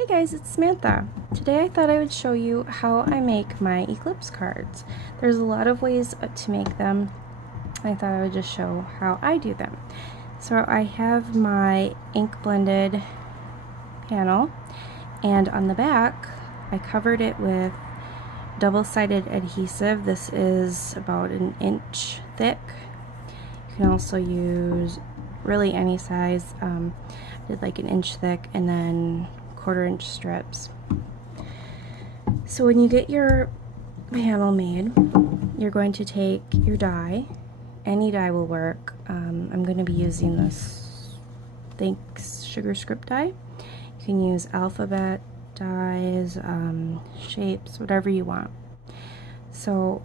Hey guys, it's Samantha. Today I thought I would show you how I make my Eclipse cards. There's a lot of ways to make them. I thought I would just show how I do them. So I have my ink blended panel, and on the back I covered it with double-sided adhesive. This is about an inch thick. You can also use really any size. I did like an inch thick and then 1/4 inch strips. So when you get your panel made, you're going to take your die. Any die will work. I'm going to be using this Thanks Sugar Script die. You can use alphabet dies, shapes, whatever you want. So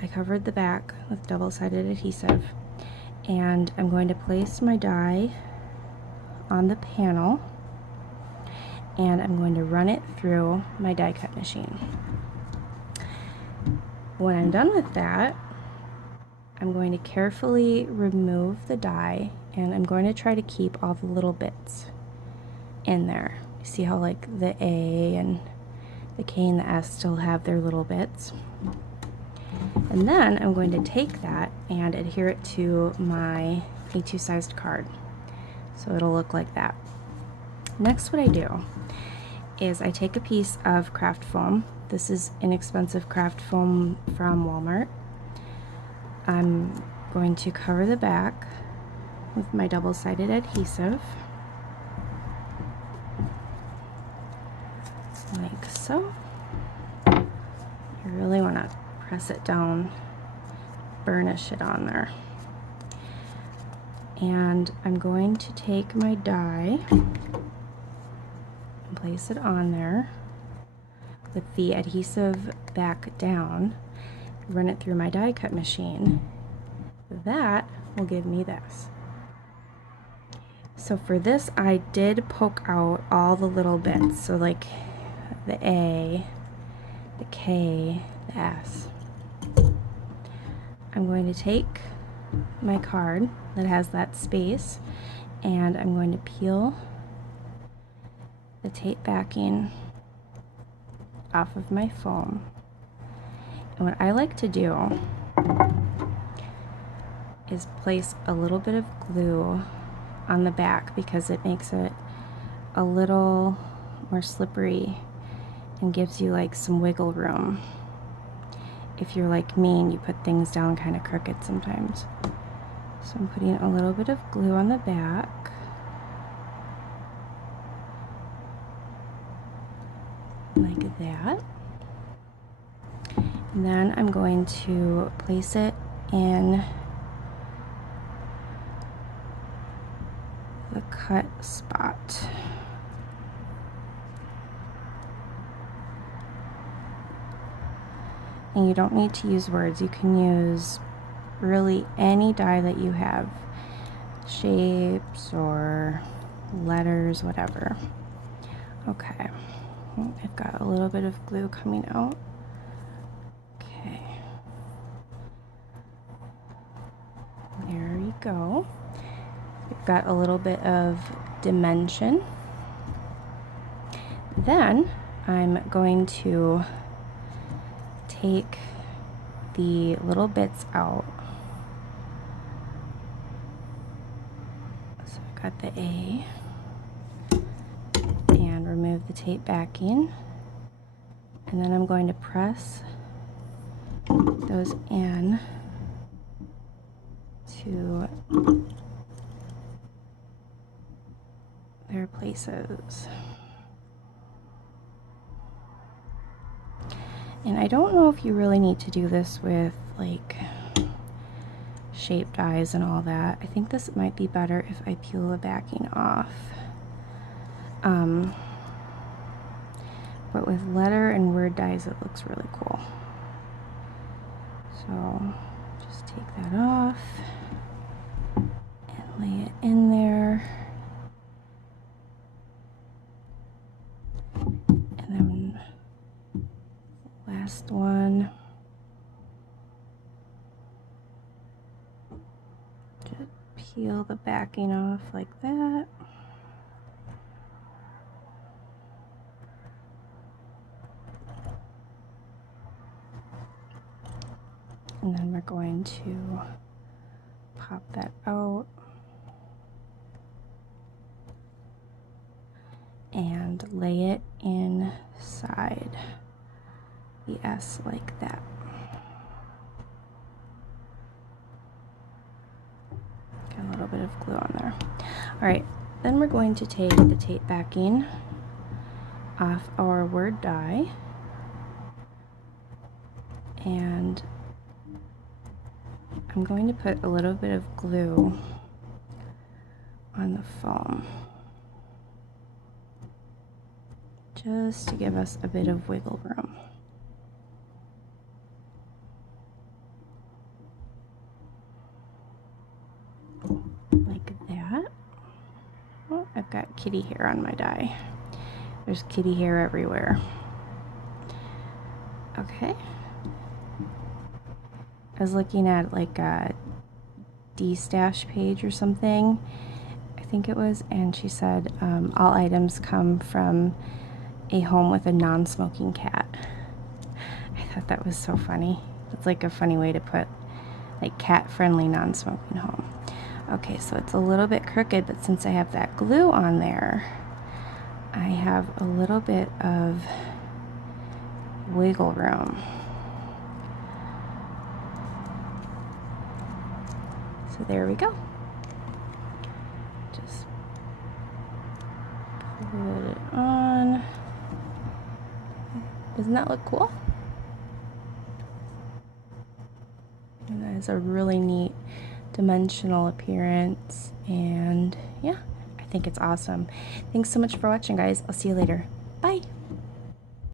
I covered the back with double-sided adhesive, and I'm going to place my die on the panel, and I'm going to run it through my die cut machine. When I'm done with that, I'm going to carefully remove the die, and I'm going to try to keep all the little bits in there. You see how like the A and the K and the S still have their little bits? And then I'm going to take that and adhere it to my A2 sized card. So it'll look like that. Next, what I do is I take a piece of craft foam. This is inexpensive craft foam from Walmart. I'm going to cover the back with my double-sided adhesive, like so. You really want to press it down, burnish it on there. And I'm going to take my die and place it on there with the adhesive back down, run it through my die cut machine. That will give me this. So for this, I did poke out all the little bits, so like the A, the K, the S. I'm going to take my card that has that space, and I'm going to peel the tape backing off of my foam. And what I like to do is place a little bit of glue on the back because it makes it a little more slippery and gives you like some wiggle room. If you're like me and you put things down kind of crooked sometimes. So I'm putting a little bit of glue on the back. Like that. And then I'm going to place it in the cut spot. And you don't need to use words. You can use really any die that you have. Shapes or letters, whatever. Okay. I've got a little bit of glue coming out. Okay. There we go. We've got a little bit of dimension. Then I'm going to take the little bits out. So I've got the A, and remove the tape backing, and then I'm going to press those in to their places. And I don't know if you really need to do this with like shaped dies and all that. I think this might be better if I peel the backing off. But with letter and word dies, it looks really cool. So just take that off and lay it in there. And then last one. Just peel the backing off like that. And then we're going to pop that out and lay it inside the S like that. Got a little bit of glue on there. All right, then we're going to take the tape backing off our word die, and I'm going to put a little bit of glue on the foam just to give us a bit of wiggle room. Like that. Oh, I've got kitty hair on my die. There's kitty hair everywhere. Okay. I was looking at like a D-stash page or something, I think it was, and she said all items come from a home with a non-smoking cat. I thought that was so funny. It's like a funny way to put like cat-friendly non-smoking home. Okay, so it's a little bit crooked, but since I have that glue on there, I have a little bit of wiggle room. So there we go. Just put it on. Doesn't that look cool? And that is a really neat dimensional appearance, and yeah, I think it's awesome. Thanks so much for watching, guys. I'll see you later.